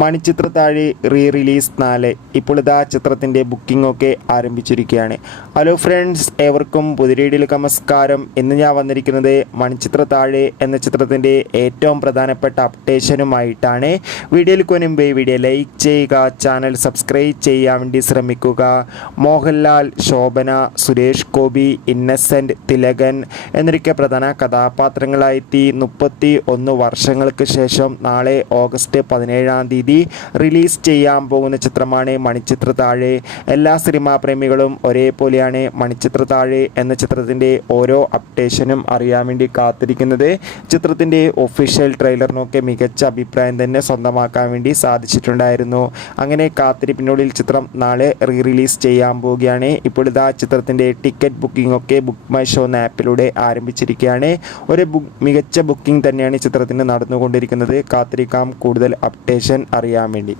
Manichitrathazhu release 4 ഇപ്പോൾ ഇതാ ചിത്രത്തിൻ്റെ ബുക്കിംഗ് ഒക്കെ ആരംഭിച്ചിരിക്കുകയാണ്. ഹലോ ഫ്രണ്ട്സ്, ഏവർക്കും പുതിരീടിലേക്ക് നമസ്കാരം. ഇന്ന് ഞാൻ വന്നിരിക്കുന്നത് മണിച്ചിത്രത്താഴ് എന്ന ചിത്രത്തിൻ്റെ ഏറ്റവും പ്രധാനപ്പെട്ട അപ്ഡേഷനുമായിട്ടാണ്. വീഡിയോയിലേക്ക് മുൻപ് വീഡിയോ ലൈക്ക് ചെയ്യുക, ചാനൽ സബ്സ്ക്രൈബ് ചെയ്യാൻ വേണ്ടി ശ്രമിക്കുക. മോഹൻലാൽ, ശോഭന, സുരേഷ് ഗോപി, ഇന്നസെൻറ്റ്, തിലകൻ എന്നൊക്കെ പ്രധാന കഥാപാത്രങ്ങളായെത്തി 31 വർഷങ്ങൾക്ക് ശേഷം നാളെ ഓഗസ്റ്റ് 17 റിലീസ് ചെയ്യാൻ പോകുന്ന ചിത്രമാണ് മണിച്ചിത്രത്താഴ്. എല്ലാ സിനിമാ പ്രേമികളും ഒരേപോലെയാണ് മണിച്ചിത്രത്താഴ് എന്ന ചിത്രത്തിൻ്റെ ഓരോ അപ്ഡേഷനും അറിയാൻ വേണ്ടി കാത്തിരിക്കുന്നത്. ചിത്രത്തിൻ്റെ ഒഫീഷ്യൽ ട്രെയിലറിനൊക്കെ മികച്ച അഭിപ്രായം തന്നെ സ്വന്തമാക്കാൻ വേണ്ടി സാധിച്ചിട്ടുണ്ടായിരുന്നു. അങ്ങനെ കാത്തിരിപ്പിനുള്ളിൽ ചിത്രം നാളെ റിലീസ് ചെയ്യാൻ പോവുകയാണ്. ഇപ്പോൾ ഇതാ ചിത്രത്തിൻ്റെ ടിക്കറ്റ് ബുക്കിംഗ് ഒക്കെ ബുക്ക് മൈ ഷോ എന്ന ആപ്പിലൂടെ ആരംഭിച്ചിരിക്കുകയാണ്. ഒരു മികച്ച ബുക്കിംഗ് തന്നെയാണ് ചിത്രത്തിന് നടന്നുകൊണ്ടിരിക്കുന്നത്. കാത്തിരിക്കാം കൂടുതൽ അപ്ഡേഷൻ അറിയാൻ വേണ്ടി.